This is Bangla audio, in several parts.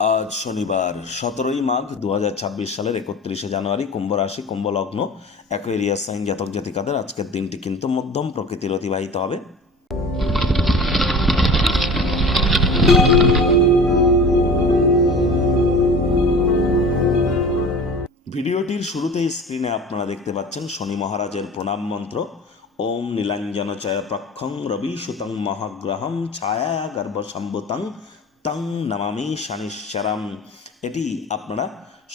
আজ শনিবার, সতেরোই মাঘ দু হাজার ছাব্বিশ সালের একত্রিশে জানুয়ারি, কুম্ভ রাশি কুম্ভ লগ্ন সাইন জাতক জাতিকাদের আজকের দিনটি কিন্তু মধ্যম প্রকৃতির অতিবাহিত হবে। ভিডিওটির শুরুতেই স্ক্রিনে আপনারা দেখতে পাচ্ছেন শনি মহারাজের প্রণাম মন্ত্র। ওম নীলাঞ্জন চয় প্রক্ষং রবি সুতং মহাগ্রহম ছায়া গর্ভসম্ভুতং তং নমামি শনিশ্বরম। এটি আপনারা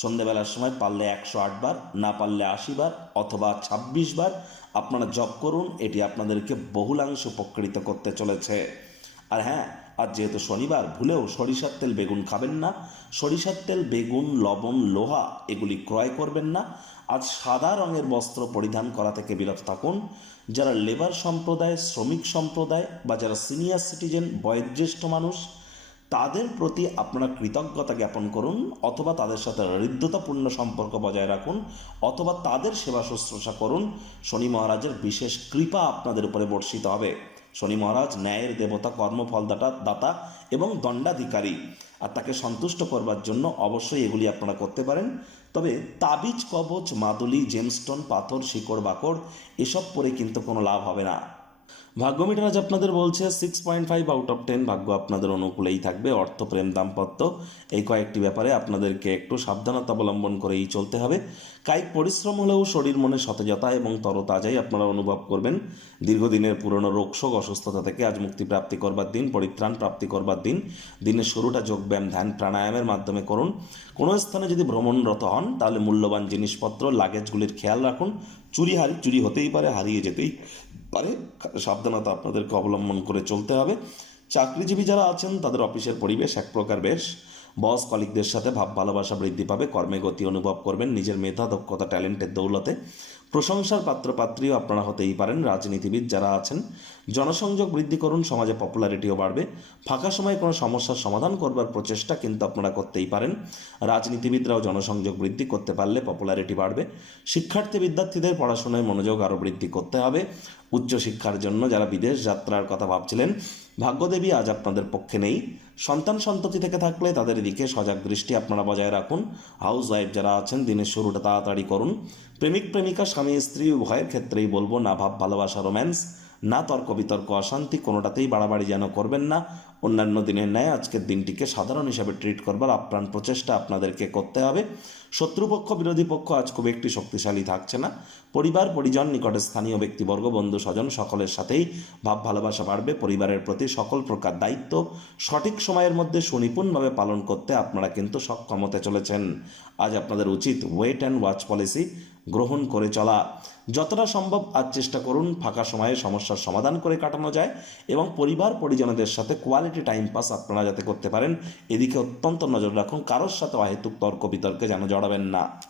সন্ধেবেলার সময় পারলে একশো বার, না পারলে বার অথবা ছাব্বিশ বার আপনারা জপ করুন, এটি আপনাদেরকে বহুলাংশ উপকৃত করতে চলেছে। আর হ্যাঁ আজ যেহেতু শনিবার, ভুলেও সরিষার তেল বেগুন খাবেন না। সরিষার তেল, বেগুন, লবণ, লোহা এগুলি ক্রয় করবেন না। আজ সাদা রঙের বস্ত্র পরিধান করা থেকে বিরত থাকুন। যারা লেবার সম্প্রদায়, শ্রমিক সম্প্রদায় বা যারা সিনিয়র সিটিজেন, বয়োজ্যেষ্ঠ মানুষ তাদের প্রতি আপনারা কৃতজ্ঞতা জ্ঞাপন করুন, অথবা তাদের সাথে হৃদ্যতাপূর্ণ সম্পর্ক বজায় রাখুন, অথবা তাদের সেবা শুশ্রূষা করুন। শনি মহারাজের বিশেষ কৃপা আপনাদের উপরে বর্ষিত হবে। শনি মহারাজ ন্যায়ের দেবতা, কর্মফলদাতা, দাতা এবং দণ্ডাধিকারী। আর তাকে সন্তুষ্ট করবার জন্য অবশ্যই এগুলি আপনারা করতে পারেন। তবে তাবিজ, কবচ, মাদুলি জেমস্টোন পাথর, শিকড়, বাকড়, এসব পরে কিন্তু কোনো লাভ হবে না। ভাগ্য মিটারাজ আপনাদের বলছে six point five out of ten ভাগ্য আপনাদের অনুকূলেই থাকবে, অর্থ, প্রেম, দাম্পত্য। এই কয়েকটি ব্যাপারে আপনাদেরকে একটু সাবধানতা অবলম্বন করেই চলতে হবে। কায়িক পরিশ্রম হলেও শরীর, মনে সতেজতা এবং তরতাজাই আপনারা অনুভব করবেন। দীর্ঘদিনের পুরনো রোগশোক, অসুস্থতা থেকে আজ মুক্তি প্রাপ্তি করবার দিন, পরিত্রাণ প্রাপ্তি করবার দিন। দিনের শুরুটা যোগব্যায়াম ধ্যান, প্রাণায়ামের মাধ্যমে করুন। কোনো স্থানে যদি ভ্রমণরত হন, তাহলে মূল্যবান জিনিসপত্র লাগেজগুলির খেয়াল রাখুন। চুরি হারি, চুরি হতেই পারে, হারিয়ে যেতেই পারে। সাবধানতা আপনাদেরকে অবলম্বন করে চলতে হবে। চাকরিজীবী যারা আছেন, তাদের অফিসের পরিবেশ এক প্রকার বেশ। বস কলিকদের সাথে ভাব, ভালোবাসা বৃদ্ধি পাবে, কর্মে গতি অনুভব করবেন, নিজের মেধা, দক্ষতা, ট্যালেন্টের দৌলতে। প্রশংসার পাত্রপাত্রীও আপনারা হতেই পারেন, রাজনীতিবিদ যারা আছেন। জনসংযোগ বৃদ্ধি করুন, সমাজে পপুলারিটিও বাড়বে। ফাঁকা সময়ে কোনো সমস্যার সমাধান করবার প্রচেষ্টা কিন্তু আপনারা করতেই পারেন। রাজনীতিবিদরাও জনসংযোগ বৃদ্ধি করতে পারলে পপুলারিটি বাড়বে। শিক্ষার্থী, বিদ্যার্থীদের পড়াশোনায় মনোযোগ আরও বৃদ্ধি করতে হবে। উচ্চশিক্ষার জন্য যারা বিদেশ যাত্রার কথা ভাবছিলেন, ভাগ্যদেবী আজ আপনাদের পক্ষে নেই। সন্তান সন্ততি থেকে থাকলে তাদের দিকে সজাগ দৃষ্টি আপনারা বজায় রাখুন। হাউস ওয়াইফ যারা আছেন, দিনের শুরুটা তাড়াতাড়ি করুন। প্রেমিক, প্রেমিকা, স্বামী, স্ত্রী, উভয়ের ক্ষেত্রেই বলব, না ভাব, ভালোবাসা, রোম্যান্স। না তর্ক বিতর্ক, অশান্তি কোনোটাতেই বাড়াবাড়ি যেন করবেন না। অন্যান্য দিনের ন্যায় আজকের দিনটিকে সাধারণ হিসাবে ট্রিট করবার আপ্রাণ প্রচেষ্টা আপনাদেরকে করতে হবে। শত্রুপক্ষ, বিরোধী পক্ষ আজ খুব একটি শক্তিশালী থাকছে না। পরিবার, পরিজন, নিকটে স্থানীয় ব্যক্তিবর্গ, বন্ধু, স্বজন সকলের সাথেই ভাব ভালোবাসা বাড়বে। পরিবারের প্রতি সকল প্রকার দায়িত্ব সঠিক সময়ের মধ্যে সুনিপুণভাবে পালন করতে আপনারা কিন্তু সক্ষম হতে চলেছেন। আজ আপনাদের উচিত ওয়েট অ্যান্ড ওয়াচ পলিসি গ্রহণ করে চলা। যতটা সম্ভব আজ চেষ্টা করুন ফাঁকা সময়ে সমস্যার সমাধান করে কাটানো যায় এবং পরিবার পরিজনদের সাথে কোয়ালিটি টাইম পাস আপনারা যাতে করতে পারেন। এদিকে অত্যন্ত নজর রাখুন, কারোর সাথে অহেতুক তর্ক বিতর্কে যেন জড়াবেন না।